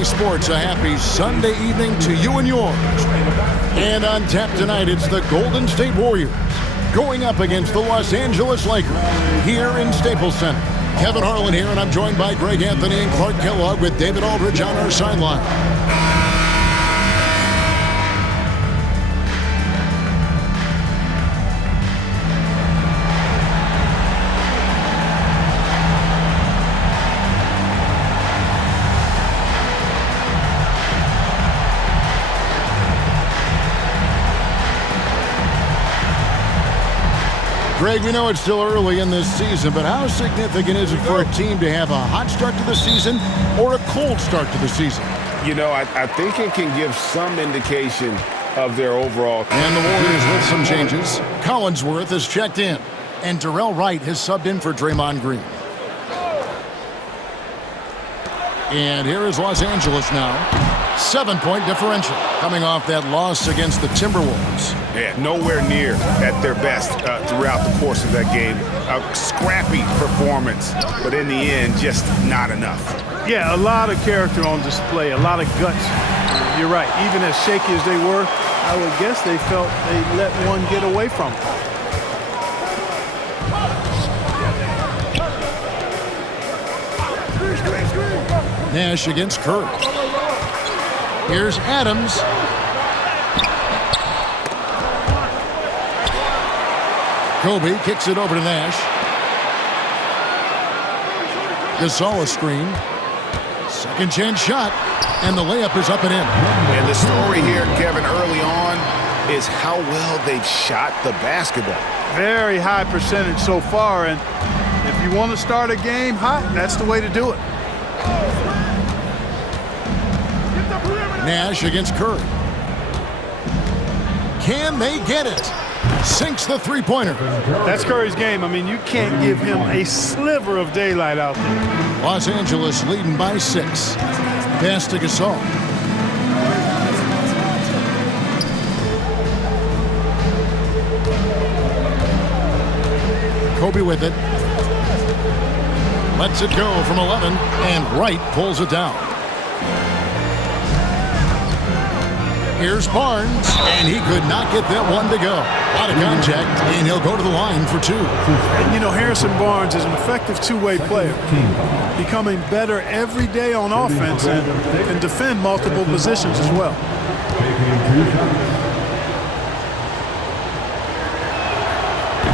CBS Sports, a happy Sunday evening to you and yours. And on tap tonight, it's the Golden State Warriors going up against the Los Angeles Lakers here in Staples Center. Kevin Harlan here, and I'm joined by Greg Anthony and Clark Kellogg with David Aldridge on our sideline. Greg, we know it's still early in this season, but how significant is it for a team to have a hot start to the season or a cold start to the season? You know, I think it can give some indication of their overall. And the Warriors with some changes. Collinsworth has checked in, and Darrell Wright has subbed in for Draymond Green. And here is Los Angeles now. 7-point differential coming off that loss against the Timberwolves. Yeah, nowhere near at their best throughout the course of that game. A scrappy performance, but in the end, just not enough. Yeah, a lot of character on display, a lot of guts. You're right. Even as shaky as they were, I would guess they felt they let one get away from them. Nash against Curry. Here's Adams. Kobe kicks it over to Nash. Gasol a screen. Second chance shot. And the layup is up and in. And the story here, Kevin, early on is how well they've shot the basketball. Very high percentage so far. And if you want to start a game hot, that's the way to do it. Nash against Curry. Can they get it? Sinks the three-pointer. That's Curry's game. I mean, you can't give him a sliver of daylight out there. Los Angeles leading by 6. Pass to Gasol. Kobe with it. Lets it go from 11, and Wright pulls it down. Here's Barnes, and he could not get that one to go. Out of contact, and he'll go to the line for 2. And, you know, Harrison Barnes is an effective two-way player, becoming better every day on offense and can defend multiple positions as well.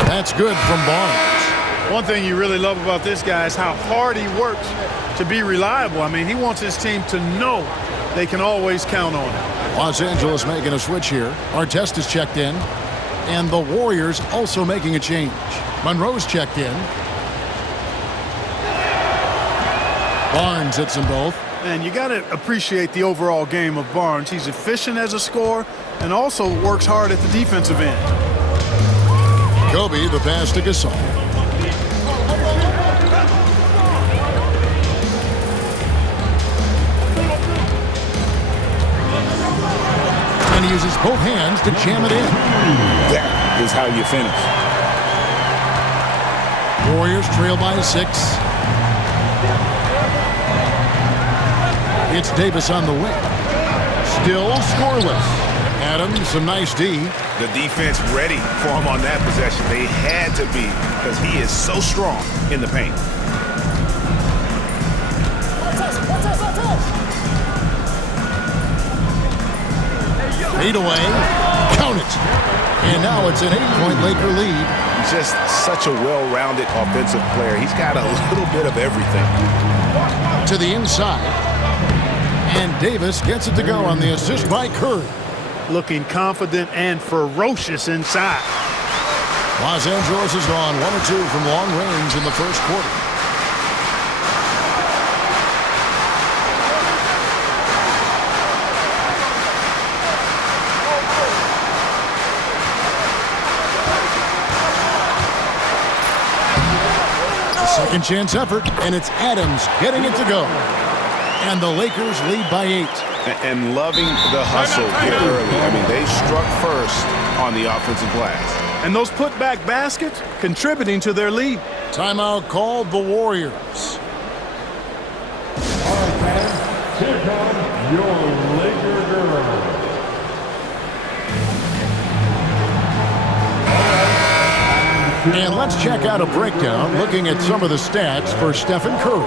That's good from Barnes. One thing you really love about this guy is how hard he works to be reliable. I mean, he wants his team to know they can always count on him. Los Angeles making a switch here. Artest is checked in. And the Warriors also making a change. Monroe's checked in. Barnes hits them both. And you got to appreciate the overall game of Barnes. He's efficient as a scorer and also works hard at the defensive end. Kobe, the pass to Gasol. And he uses both hands to jam it in. That is how you finish. Warriors trail by 6. It's Davis on the wing. Still scoreless. Adams, some nice D. The defense ready for him on that possession. They had to be because he is so strong in the paint. Fade away. Count it. And now it's an 8-point Laker lead. Just such a well-rounded offensive player. He's got a little bit of everything. To the inside. And Davis gets it to go on the assist by Curry. Looking confident and ferocious inside. Los Angeles has gone 1 or 2 from long range in the first quarter. Second chance effort, and it's Adams getting it to go. And the Lakers lead by 8. And loving the hustle here early. I mean, they struck first on the offensive glass. And those putback baskets contributing to their lead. Timeout called the Warriors. All right, fans. Here comes Your Laker girl. And let's check out a breakdown looking at some of the stats for Stephen Curry.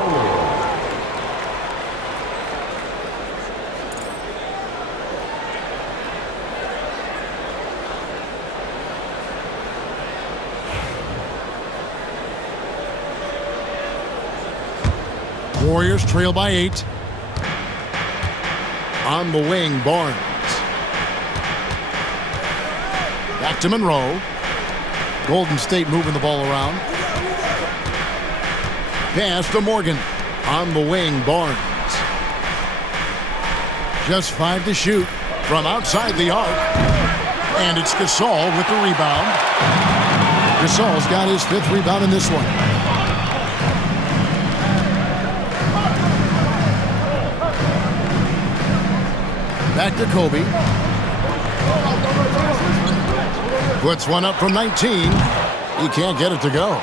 Warriors trail by 8. On the wing, Barnes. Back to Monroe. Golden State moving the ball around. Pass to Morgan. On the wing, Barnes. Just 5 to shoot from outside the arc. And it's Gasol with the rebound. Gasol's got his 5th rebound in this one. Back to Kobe. Puts one up from 19. He can't get it to go.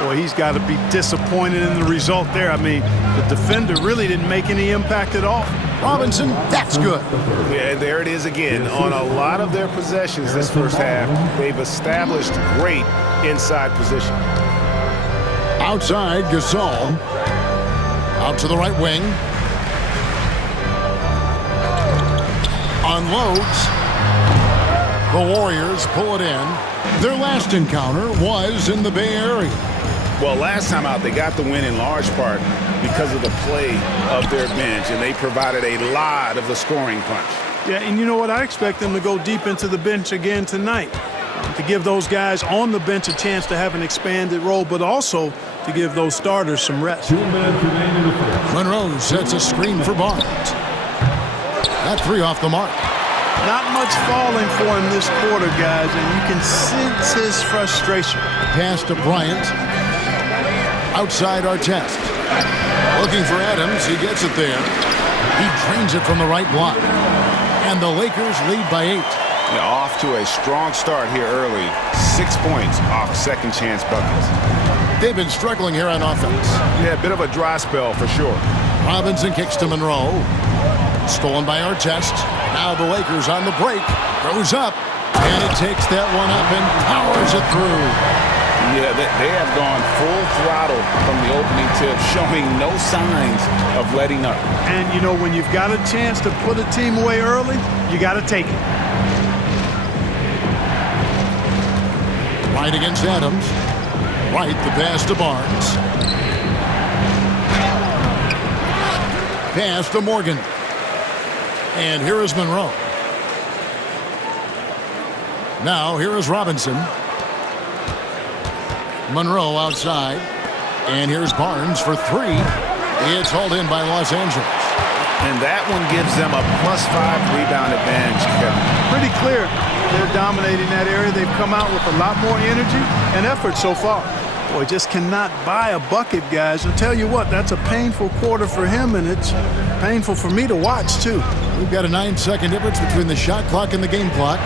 Boy, he's got to be disappointed in the result there. I mean, the defender really didn't make any impact at all. Robinson, that's good. Yeah, there it is again. On a lot of their possessions this first half, they've established great inside position. Outside, Gasol. Out to the right wing. Unloads. The Warriors pull it in. Their last encounter was in the Bay Area. Well, last time out, they got the win in large part because of the play of their bench, and they provided a lot of the scoring punch. Yeah, and you know what? I expect them to go deep into the bench again tonight, to give those guys on the bench a chance to have an expanded role, but also to give those starters some rest. 2 minutes remaining in the first. Monroe sets a screen for Barnes. That 3 off the mark. Not much falling for him this quarter, guys, and you can sense his frustration. Pass to Bryant. Outside Artest. Looking for Adams. He gets it there. He drains it from the right block. And the Lakers lead by 8. Yeah, off to a strong start here early. 6 points off second chance buckets. They've been struggling here on offense. Yeah, a bit of a dry spell for sure. Robinson kicks to Monroe. Stolen by Artest. Now the Lakers on the break. Goes up. And it takes that one up and powers it through. Yeah, they have gone full throttle from the opening tip, showing no signs of letting up. And, you know, when you've got a chance to put a team away early, you got to take it. Right against Adams. Right, the pass to Barnes. Pass to Morgan. And here is Monroe. Now, here is Robinson. Monroe outside. And here's Barnes for 3. It's hauled in by Los Angeles. And that one gives them a +5 rebound advantage, Kevin. Pretty clear. They're dominating that area. They've come out with a lot more energy and effort so far. Boy, just cannot buy a bucket, guys. I'll tell you what, that's a painful quarter for him, and it's painful for me to watch, too. We've got a 9-second difference between the shot clock and the game clock.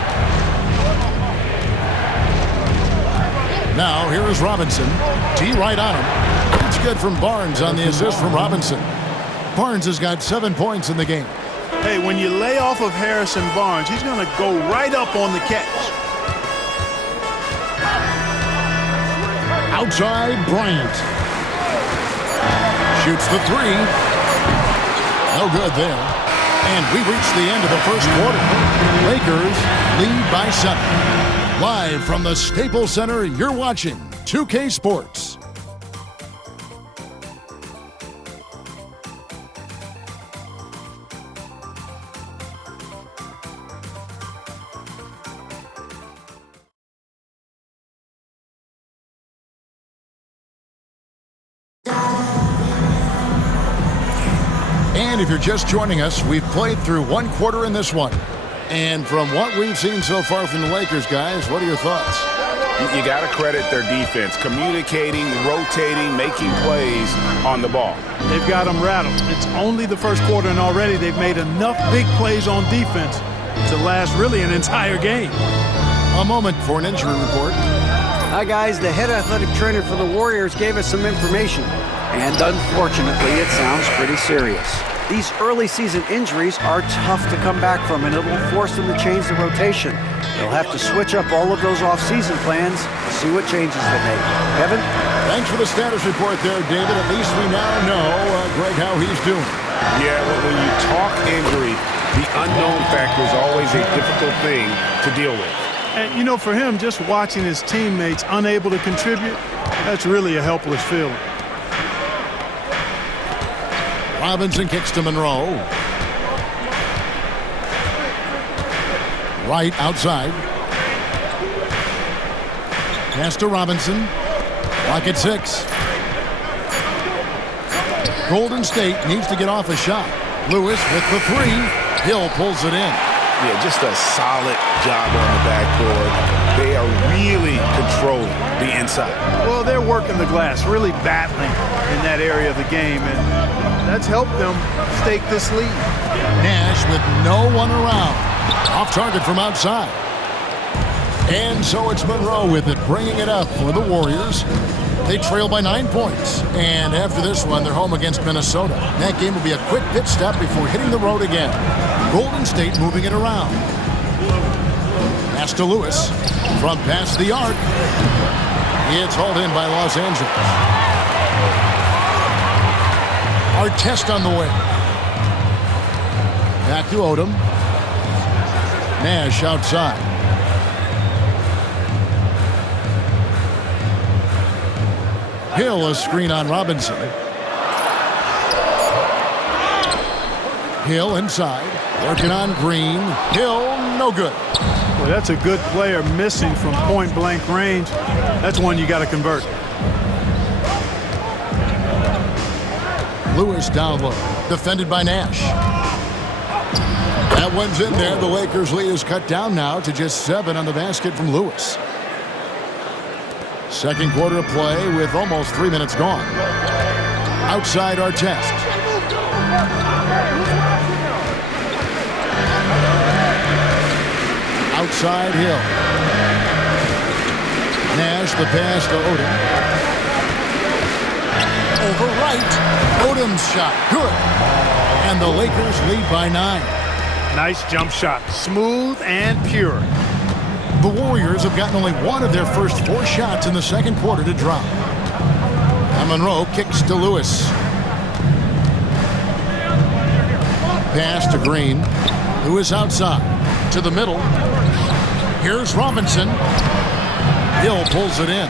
Now, here is Robinson. T right on him. It's good from Barnes on the assist from Robinson. Barnes has got 7 points in the game. Hey, when you lay off of Harrison Barnes, he's going to go right up on the catch. Outside, Bryant. Shoots the 3. No good there. And we reach the end of the first quarter. Lakers lead by 7. Live from the Staples Center, you're watching 2K Sports. And if you're just joining us, we've played through 1 quarter in this one. And from what we've seen so far from the Lakers, guys, what are your thoughts? You got to credit their defense, communicating, rotating, making plays on the ball. They've got them rattled. It's only the first quarter, and already they've made enough big plays on defense to last really an entire game. A moment for an injury report. Hi, guys. The head athletic trainer for the Warriors gave us some information. And unfortunately, it sounds pretty serious. These early season injuries are tough to come back from, and it will force them to change the rotation. They'll have to switch up all of those off-season plans to see what changes they make. Kevin? Thanks for the status report there, David. At least we now know, Greg, how he's doing. Yeah, when you talk injury, the unknown factor is always a difficult thing to deal with. And, you know, for him, just watching his teammates unable to contribute, that's really a helpless feeling. Robinson kicks to Monroe. Right outside. Pass to Robinson. Clock at 6. Golden State needs to get off a shot. Lewis with the 3. Hill pulls it in. Yeah, just a solid job on the backboard. They are really controlling the inside. Well, they're working the glass, really battling in that area of the game, and that's helped them stake this lead. Nash with no one around. Off target from outside. And so it's Monroe with it, bringing it up for the Warriors. They trail by 9 points. And after this one, they're home against Minnesota. That game will be a quick pit stop before hitting the road again. Golden State moving it around. Pass to Lewis. From past the arc. It's hauled in by Los Angeles. Artest on the way. Back to Odom. Nash outside. Hill, a screen on Robinson. Hill inside. Working on Green. Hill, no good. Well, that's a good player missing from point-blank range. That's one you got to convert. Lewis down low. Defended by Nash. That one's in there. The Lakers' lead is cut down now to just 7 on the basket from Lewis. Second quarter of play with almost 3 minutes gone. Outside Artest. Outside Hill. Nash the pass to Odom. Over right. Odom's shot. Good. And the Lakers lead by 9. Nice jump shot. Smooth and pure. The Warriors have gotten only 1 of their first 4 shots in the second quarter to drop. And Monroe kicks to Lewis. Pass to Green. Lewis outside. To the middle. Here's Robinson. Hill pulls it in.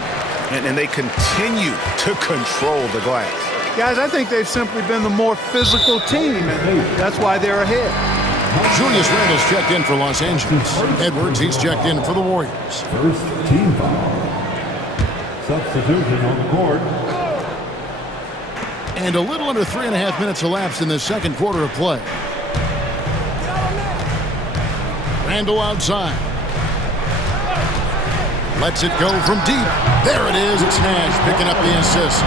And they continue to control the glass. Guys, I think they've simply been the more physical team, and that's why they're ahead. Julius Randle's checked in for Los Angeles. Edwards, he's checked in for the Warriors. First team foul. Substitution on the court. And a little under 3.5 minutes elapsed in the second quarter of play. Randle outside. Lets it go from deep. There it is. It's Nash picking up the assist.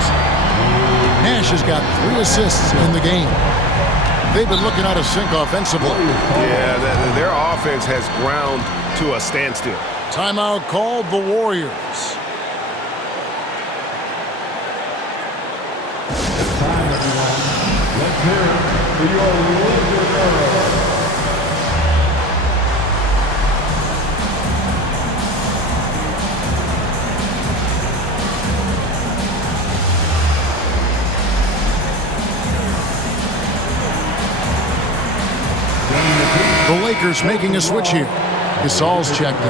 Nash has got 3 assists in the game. They've been looking out of sync offensively. Yeah, their offense has ground to a standstill. Timeout called the Warriors. It's time, everyone. Let's hear it for your Laker girls. The Lakers making a switch here. Gasol's checked in.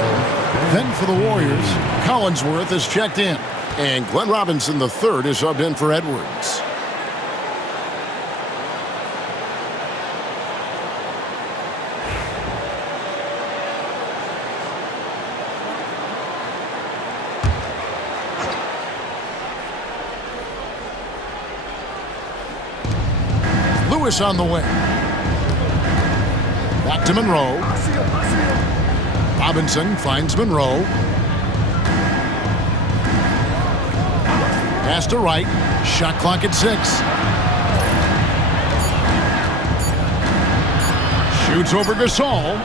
Then for the Warriors, Collinsworth is checked in. And Glenn Robinson III is subbed in for Edwards. Lewis on the way. Back to Monroe. Robinson finds Monroe. Pass to Wright. Shot clock at 6. Shoots over Gasol.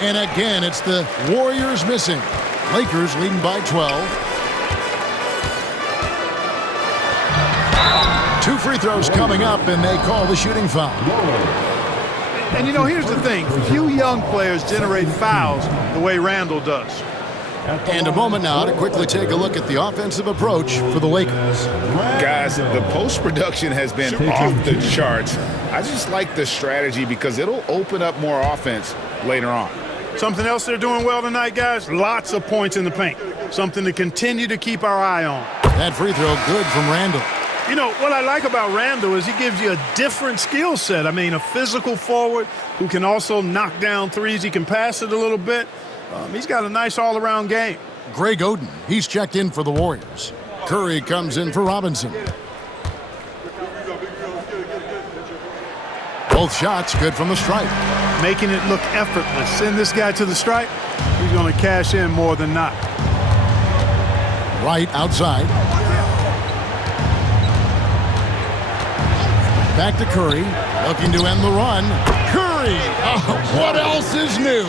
And again, it's the Warriors missing. Lakers leading by 12. 2 free throws coming up, and they call the shooting foul. And, you know, here's the thing. Few young players generate fouls the way Randall does. And a moment now to quickly take a look at the offensive approach for the Lakers. Guys, the post-production has been off the charts. I just like the strategy because it'll open up more offense later on. Something else they're doing well tonight, guys, lots of points in the paint. Something to continue to keep our eye on. That free throw good from Randall. You know, what I like about Randall is he gives you a different skill set. I mean, a physical forward who can also knock down threes. He can pass it a little bit. He's got a nice all-around game. Greg Oden, he's checked in for the Warriors. Curry comes in for Robinson. Both shots good from the stripe. Making it look effortless. Send this guy to the stripe, he's going to cash in more than not. Right outside. Back to Curry, looking to end the run. Curry! Oh, what else is new?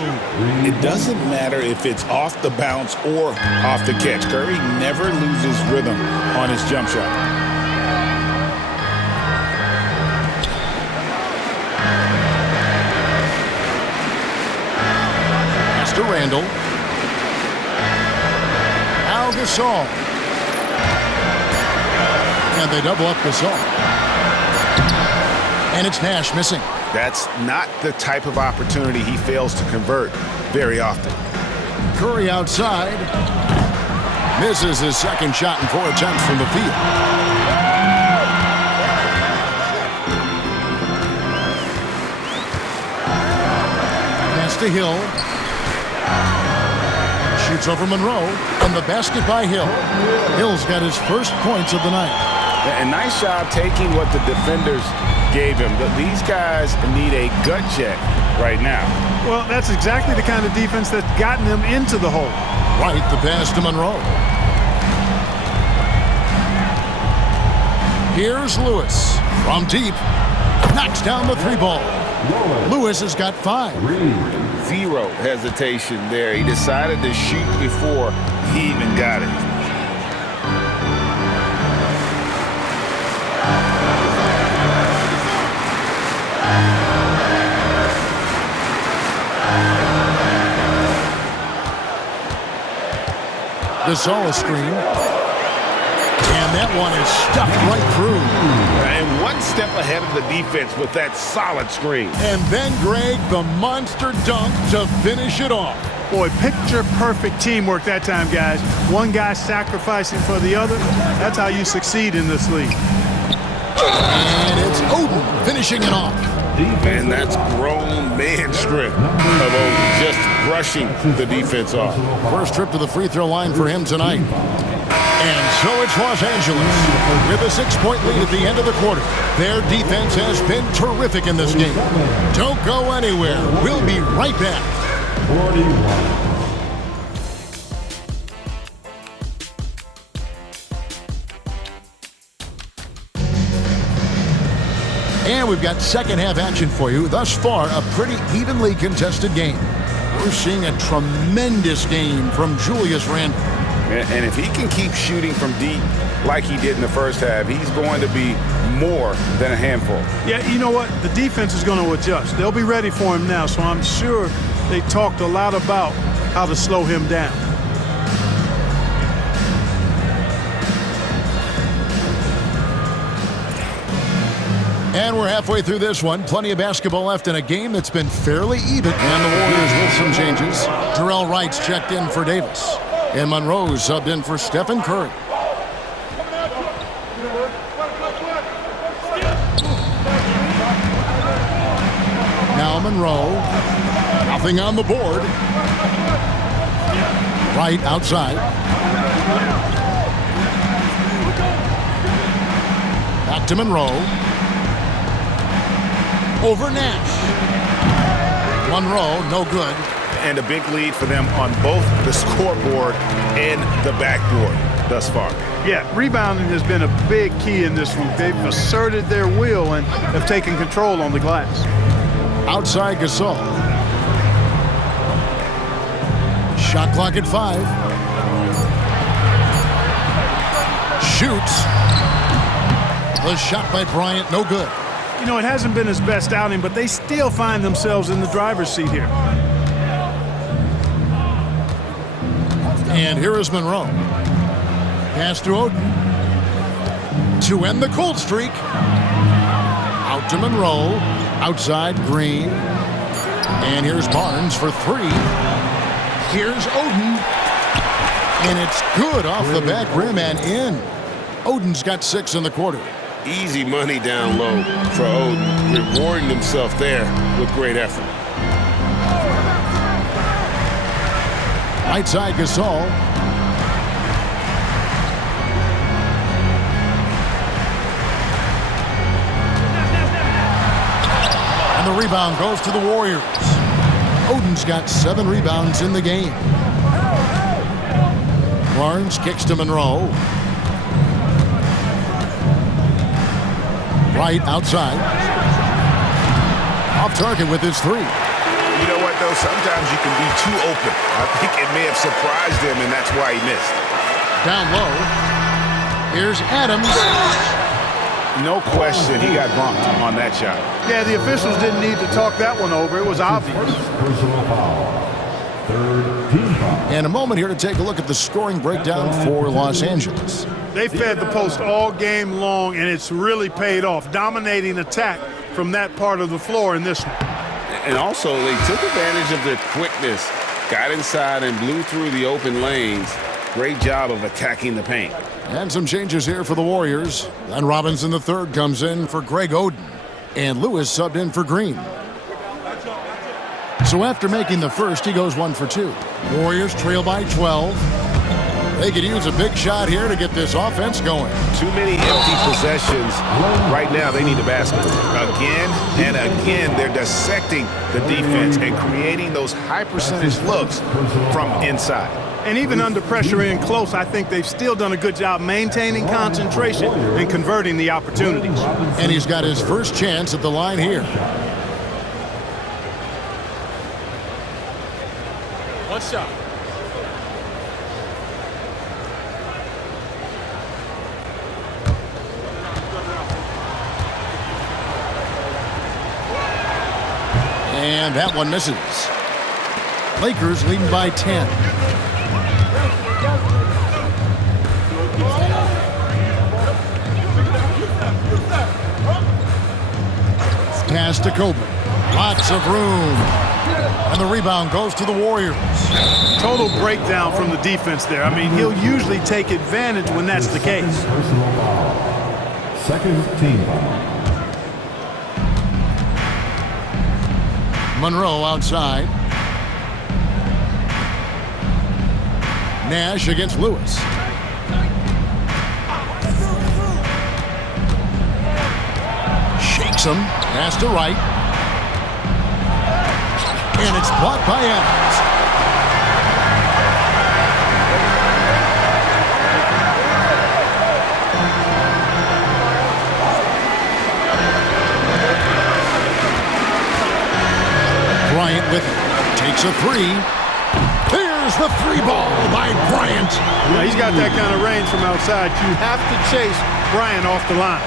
It doesn't matter if it's off the bounce or off the catch. Curry never loses rhythm on his jump shot. Pass to Randall. Al Gasol. And they double up Gasol. And it's Nash missing. That's not the type of opportunity he fails to convert very often. Curry outside. Misses his second shot in 4 attempts from the field. Pass to Hill. Shoots over Monroe. And the basket by Hill. Hill's got his first points of the night. A nice job taking what the defenders gave him. But these guys need a gut check right now. Well, that's exactly the kind of defense that's gotten them into the hole. Right, the pass to Monroe. Here's Lewis from deep. Knocks down the 3 ball. Lewis has got 5. Zero hesitation there. He decided to shoot before he even got it. Gasol screen. And that one is stuffed right through. And one step ahead of the defense with that solid screen. And then, Greg, the monster dunk to finish it off. Boy, picture-perfect teamwork that time, guys. One guy sacrificing for the other. That's how you succeed in this league. And it's Oden finishing it off. And that's grown man strength of Oden, just brushing the defense off. First trip to the free throw line for him tonight. And so it's Los Angeles with a 6-point lead at the end of the quarter. Their defense has been terrific in this game. Don't go anywhere. We'll be right back. 41. And we've got second half action for you. Thus far, a pretty evenly contested game. We're seeing a tremendous game from Julius Randle. And if he can keep shooting from deep like he did in the first half, he's going to be more than a handful. Yeah, you know what? The defense is going to adjust. They'll be ready for him now, so I'm sure they talked a lot about how to slow him down. And we're halfway through this one. Plenty of basketball left in a game that's been fairly even. And the Warriors with some changes. Terrell Wright's checked in for Davis. And Monroe's subbed in for Stephen Curry. Now Monroe. Nothing on the board. Wright outside. Back to Monroe. Over Nash. Monroe, no good. And a big lead for them on both the scoreboard and the backboard thus far. Yeah, rebounding has been a big key in this one. They've asserted their will and have taken control on the glass. Outside Gasol. Shot clock at 5. Shoots. The shot by Bryant, no good. You know, it hasn't been his best outing, but they still find themselves in the driver's seat here. And here is Monroe. Pass to Oden. To end the cold streak. Out to Monroe. Outside, Green. And here's Barnes for three. Here's Oden. And it's good off the back rim and in. Oden's got 6 in the quarter. Easy money down low for Oden, rewarding himself there with great effort. Right side, Gasol. And the rebound goes to the Warriors. Oden's got 7 rebounds in the game. Barnes kicks to Monroe. Right outside. Off target with his 3. You know what, though? Sometimes you can be too open. I think it may have surprised him, and that's why he missed. Down low. Here's Adams. No question, he got bumped on that shot. Yeah, the officials didn't need to talk that one over. It was obvious. Personal foul. Third team foul. And a moment here to take a look at the scoring breakdown for Los Angeles. They fed the post all game long, and it's really paid off. Dominating attack from that part of the floor in this one. And also, they took advantage of their quickness, got inside and blew through the open lanes. Great job of attacking the paint. And some changes here for the Warriors. Glenn Robinson III comes in for Greg Oden. And Lewis subbed in for Green. So after making the first, he goes 1 for 2. Warriors trail by 12. They could use a big shot here to get this offense going. Too many empty possessions. Right now, they need a basket. Again and again, they're dissecting the defense and creating those high percentage looks from inside. And even under pressure in close, I think they've still done a good job maintaining concentration and converting the opportunities. And he's got his first chance at the line here. One shot. And that one misses. Lakers leading by 10. Pass to Kobe. Lots of room. And the rebound goes to the Warriors. Total breakdown from the defense there. I mean, he'll usually take advantage when that's the case. Personal foul. Second team foul. Monroe outside. Nash against Lewis. Shakes him. Pass to right. And it's blocked by Adams. Bryant with it. Takes a 3. There's the 3 ball by Bryant. Now, he's got that kind of range from outside. You have to chase Bryant off the line.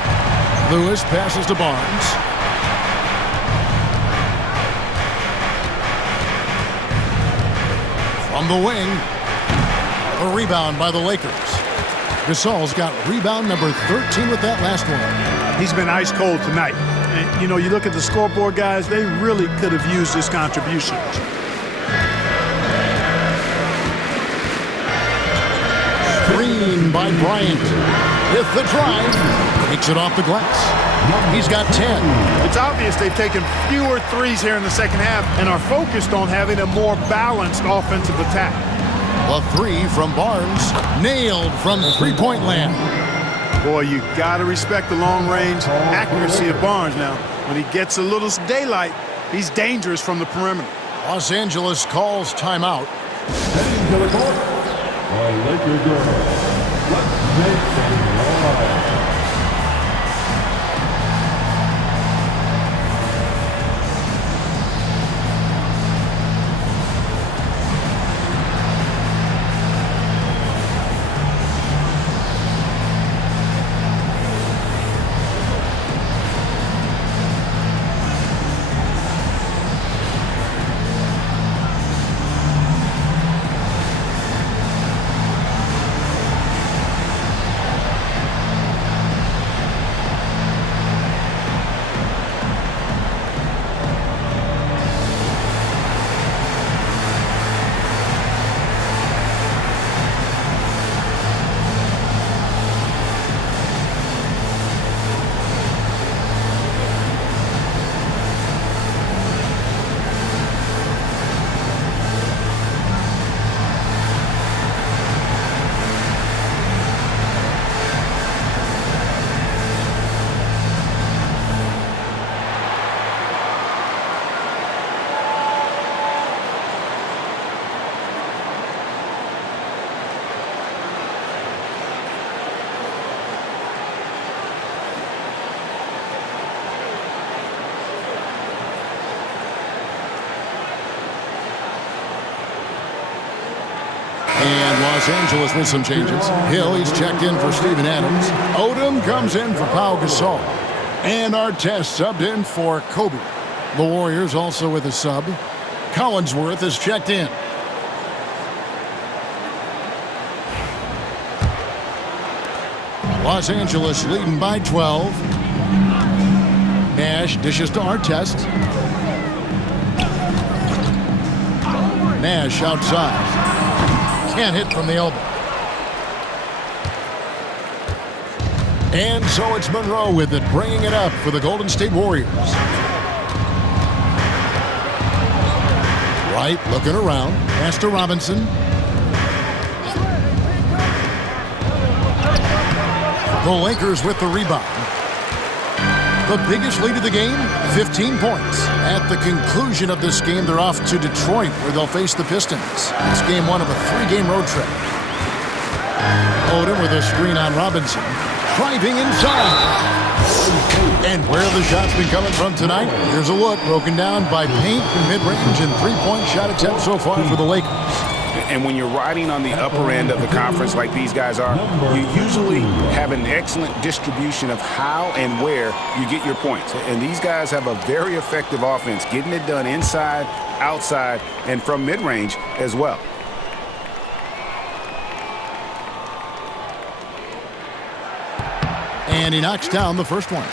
Lewis passes to Barnes. From the wing. A rebound by the Lakers. Gasol's got rebound number 13 with that last one. He's been ice cold tonight. And, you know, you look at the scoreboard, guys, they really could have used this contribution. Screen by Bryant. With the drive. Takes it off the glass. He's got 10. It's obvious they've taken fewer threes here in the second half and are focused on having a more balanced offensive attack. A 3 from Barnes. Nailed from three-point land. Boy, you got to respect the long-range accuracy of Barnes now. When he gets a little daylight, he's dangerous from the perimeter. Los Angeles calls timeout. Heading to the court. The Laker girls. Let's make some noise. And Los Angeles with some changes. Hill, he's checked in for Steven Adams. Odom comes in for Pau Gasol. And Artest subbed in for Kobe. The Warriors also with a sub. Collinsworth is checked in. Los Angeles leading by 12. Nash dishes to Artest. Nash outside. Can't hit from the elbow. And so it's Monroe with it, bringing it up for the Golden State Warriors. Wright looking around. Pass to Robinson. The Lakers with the rebound. The biggest lead of the game, 15 points. At the conclusion of this game, they're off to Detroit, where they'll face the Pistons. It's game one of a 3-game road trip. Odom with a screen on Robinson. Driving inside. And where have the shots been coming from tonight? Here's a look, broken down by paint, mid-range, and three-point shot attempts so far for the Lakers. And when you're riding on the upper end of the conference like these guys are, you usually have an excellent distribution of how and where you get your points. And these guys have a very effective offense, getting it done inside, outside, and from mid-range as well. And he knocks down the first one.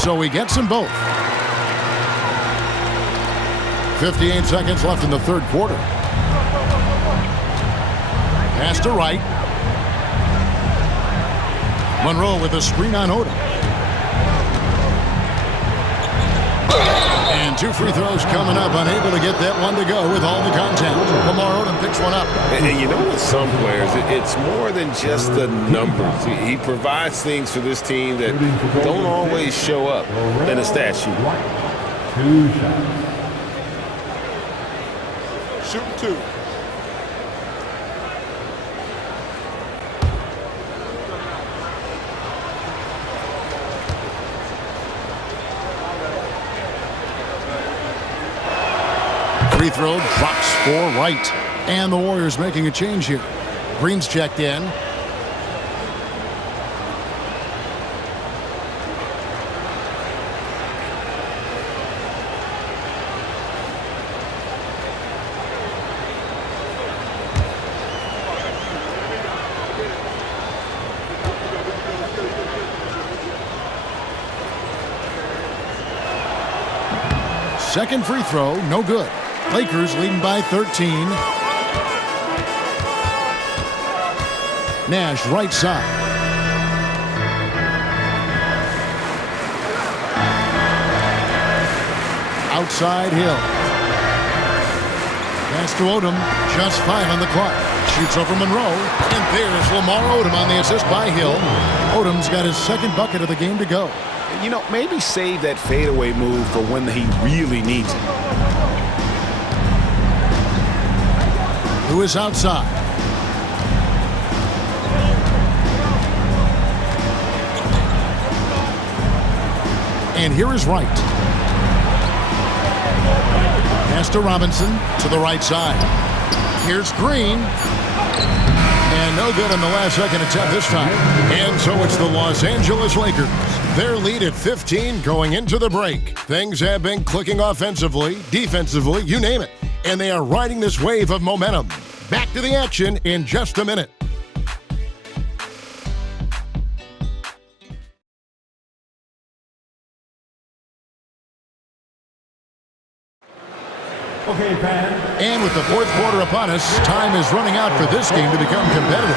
So he gets them both. 58 seconds left in the third quarter. Pass to Wright. Monroe with a screen on Odom. And two free throws coming up, unable to get that one to go with all the contact. Lamar Odom picks one up. And you know, with some players, it's more than just the numbers. He provides things for this team that don't always show up in a stat sheet. 2 shots. Shoot 2. Free throw drops for Wright. And the Warriors making a change here. Green's checked in. Second free throw, no good. Lakers leading by 13. Nash right side. Outside Hill. Pass to Odom. Just 5 on the clock. Shoots over Monroe. And there's Lamar Odom on the assist by Hill. Odom's got his second bucket of the game to go. You know, maybe save that fadeaway move for when he really needs it. Who is outside? And here is Wright. Pass to Robinson to the right side. Here's Green. And no good on the last second attempt this time. And so it's the Los Angeles Lakers. Their lead at 15 going into the break. Things have been clicking offensively, defensively, you name it. And they are riding this wave of momentum. Back to the action in just a minute. Okay, fans. And with the fourth quarter upon us, time is running out for this game to become competitive.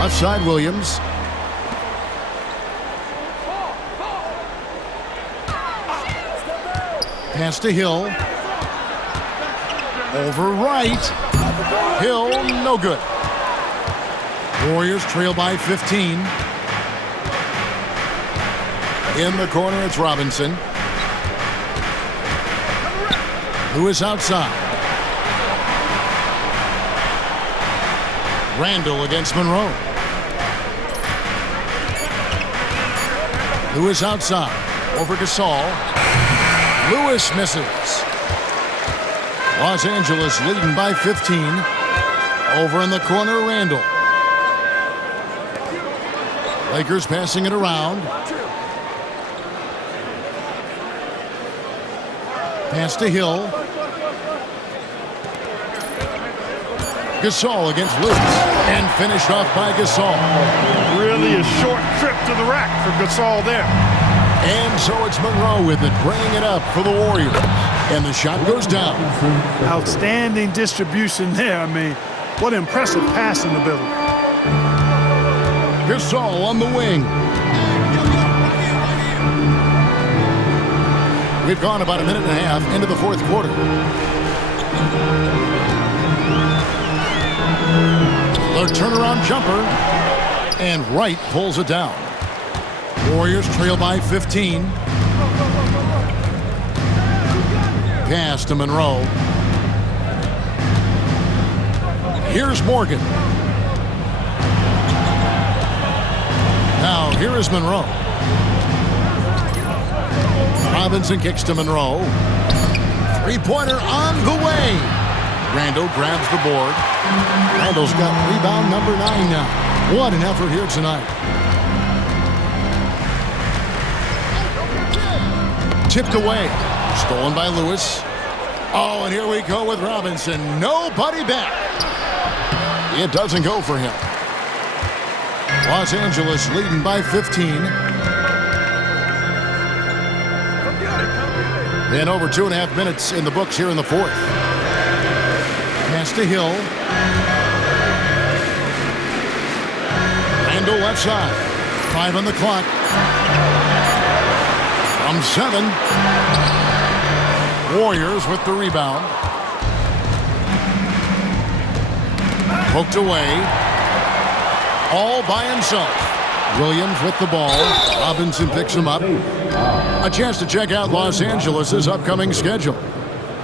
Left side, Williams. Pass to Hill. Over Wright. Hill, no good. Warriors trail by 15. In the corner, it's Robinson. Lewis outside. Randall against Monroe. Lewis outside. Over Gasol. Lewis misses. Los Angeles leading by 15. Over in the corner, Randall. Lakers passing it around. Pass to Hill. Gasol against Lewis. And finished off by Gasol. Really a short trip to the rack for Gasol there. And so it's Monroe with it, bringing it up for the Warriors. And the shot goes down. Outstanding distribution there. I mean, what impressive passing ability. Gasol on the wing. We've gone about a minute and a half into the fourth quarter. The turnaround jumper. And Wright pulls it down. Warriors trail by 15. Pass to Monroe. Here's Morgan. Now here is Monroe. Robinson kicks to Monroe. Three-pointer on the way. Randall grabs the board. Randall's got rebound number 9 now. What an effort here tonight. Tipped away. Stolen by Lewis. Oh, and here we go with Robinson. Nobody back. It doesn't go for him. Los Angeles leading by 15. And over 2.5 minutes in the books here in the fourth. Pass to Hill. Randall left side. 5 on the clock. From 7. Warriors with the rebound. Poked away. All by himself. Williams with the ball. Robinson picks him up. A chance to check out Los Angeles' upcoming schedule.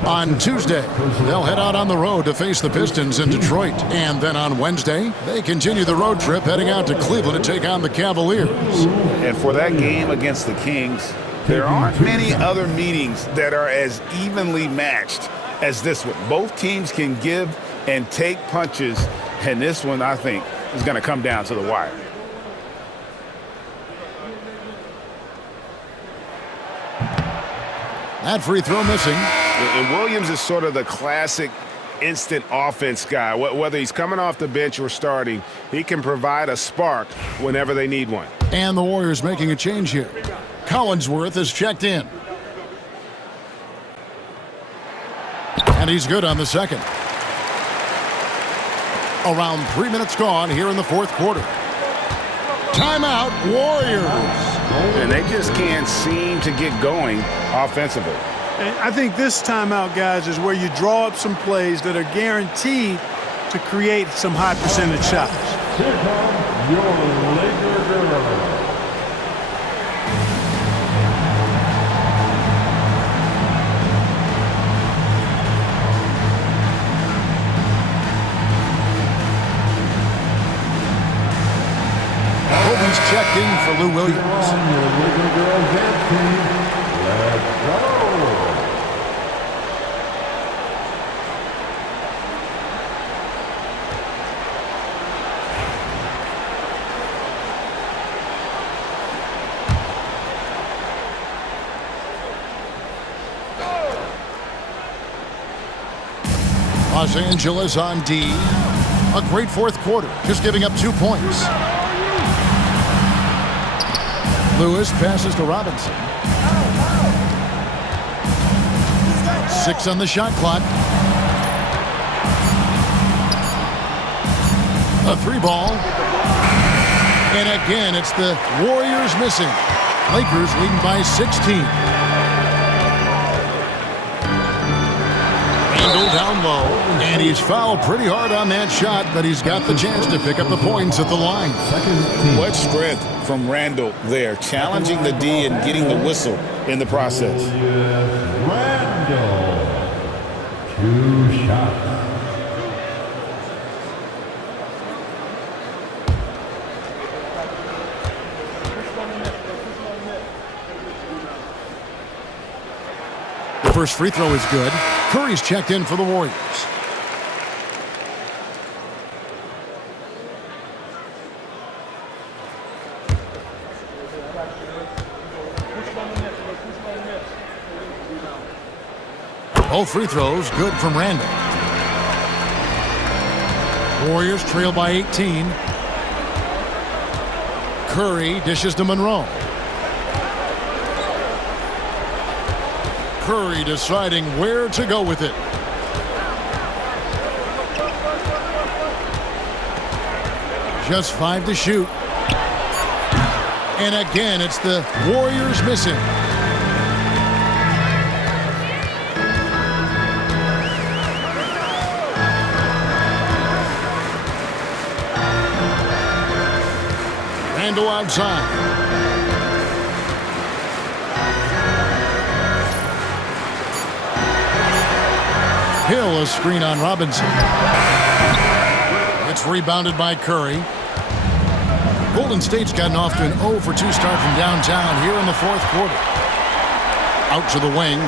On Tuesday, they'll head out on the road to face the Pistons in Detroit. And then on Wednesday, they continue the road trip heading out to Cleveland to take on the Cavaliers. And for that game against the Kings, there aren't many other meetings that are as evenly matched as this one. Both teams can give and take punches, and this one, I think, is going to come down to the wire. That free throw missing. And Williams is sort of the classic instant offense guy. Whether he's coming off the bench or starting, he can provide a spark whenever they need one. And the Warriors making a change here. Collinsworth is checked in. And he's good on the second. Around 3 minutes gone here in the fourth quarter. Timeout, Warriors. And they just can't seem to get going offensively. And I think this timeout, guys, is where you draw up some plays that are guaranteed to create some high percentage shots. Here comes your Laker girl. Kobe's checked in for Lou Williams. On your Laker girls dance team. Let's go. Los Angeles on D. A great fourth quarter, just giving up 2 points. Lewis passes to Robinson. 6 on the shot clock. A 3-ball. And again, it's the Warriors missing. Lakers leading by 16. Randall down low, and he's fouled pretty hard on that shot, but he's got the chance to pick up the points at the line. What strength from Randall there, challenging the D and getting the whistle in the process. Randall. 2 shots. The first free throw is good. Curry's checked in for the Warriors. Both free throws good from Randall. Warriors trail by 18. Curry dishes to Monroe. Curry deciding where to go with it. Just 5 to shoot. And again, it's the Warriors missing. Randall outside. Hill, a screen on Robinson. It's rebounded by Curry. Golden State's gotten off to an 0 for 2 start from downtown here in the 4th quarter. Out to the wing.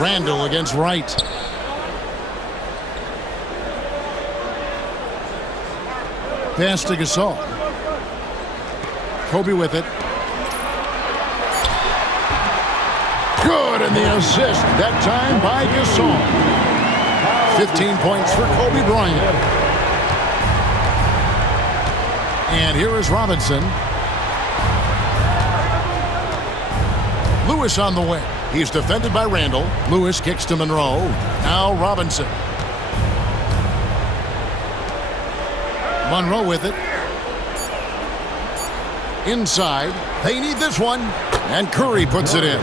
Randall against Wright. Pass to Gasol. Kobe with it. Good, and the assist, that time by Gasol. 15 points for Kobe Bryant. And here is Robinson. Lewis on the wing. He's defended by Randall. Lewis kicks to Monroe. Now Robinson. Monroe with it. Inside. They need this one. And Curry puts it in.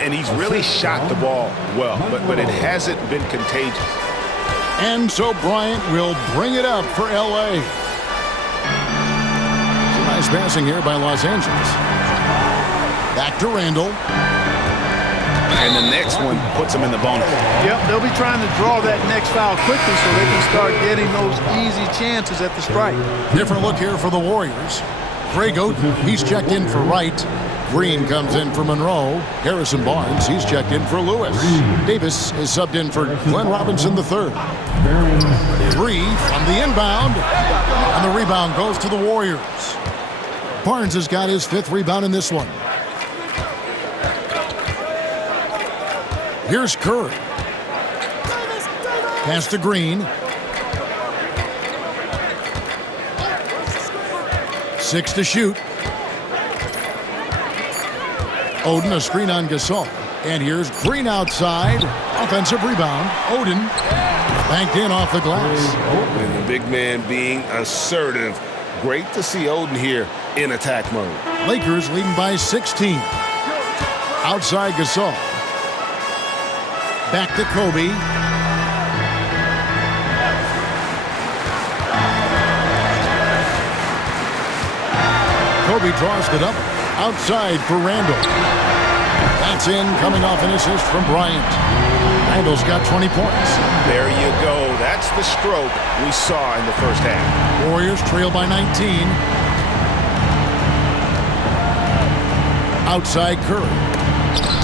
And he's really shot the ball well, but it hasn't been contagious. And so Bryant will bring it up for L.A. Some nice passing here by Los Angeles. Back to Randall. And the next one puts him in the bonus. Yep, they'll be trying to draw that next foul quickly so they can start getting those easy chances at the strike. Different look here for the Warriors. Greg Oden, he's checked in for Wright. Green comes in for Monroe. Harrison Barnes, he's checked in for Lewis. Davis is subbed in for Glenn Robinson III. 3 from the inbound. And the rebound goes to the Warriors. Barnes has got his 5th rebound in this one. Here's Curry. Pass to Green. 6 to shoot. Oden, a screen on Gasol. And here's Green outside. Offensive rebound. Oden banked in off the glass. And the big man being assertive. Great to see Oden here in attack mode. Lakers leading by 16. Outside Gasol. Back to Kobe. Kobe draws the double. Outside for Randall. That's in, coming off an assist from Bryant. Randall's got 20 points. There you go. That's the stroke we saw in the first half. Warriors trail by 19. Outside Curry.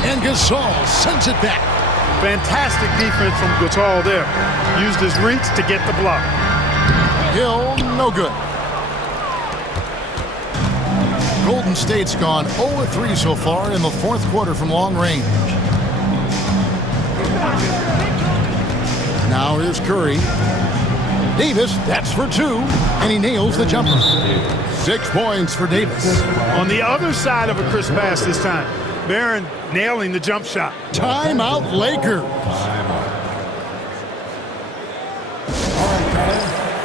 And Gasol sends it back. Fantastic defense from Gasol there. Used his reach to get the block. Hill, no good. Golden State's gone 0-3 so far in the 4th quarter from long range. Now here's Curry. Davis, that's for 2, and he nails the jumper. 6 points for Davis. On the other side of a crisp pass this time. Barron nailing the jump shot. Timeout Lakers.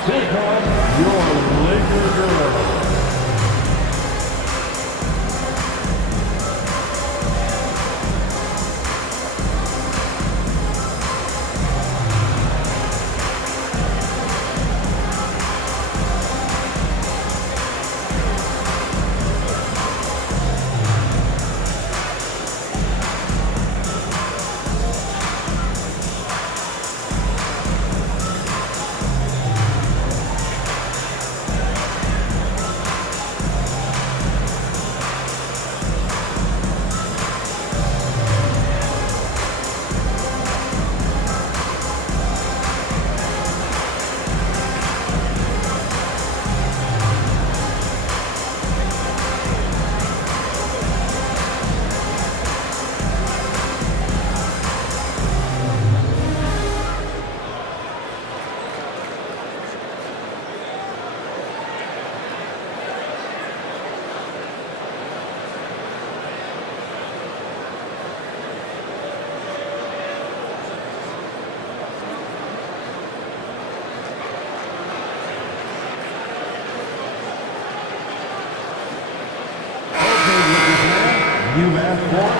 Take on your Laker girls. court,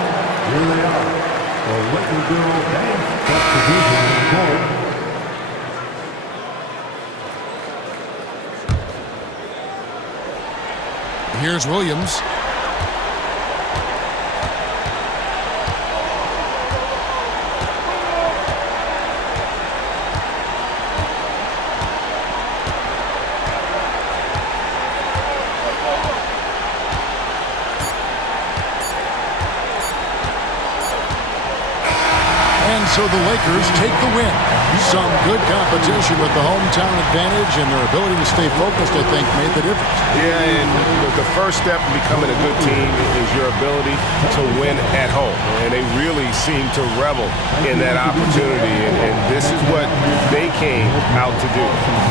here they are. The Laker girls dance competition in gold. Here's Williams. And so the Lakers take the win. Some good competition with the hometown advantage, and their ability to stay focused, I think, made the difference. Yeah, and the first step in becoming a good team is your ability to win at home. And they really seem to revel in that opportunity, and this is what they came out to do.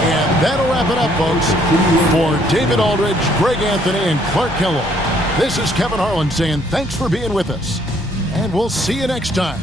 And that'll wrap it up, folks. For David Aldridge, Greg Anthony, and Clark Kellogg, this is Kevin Harlan saying thanks for being with us. And we'll see you next time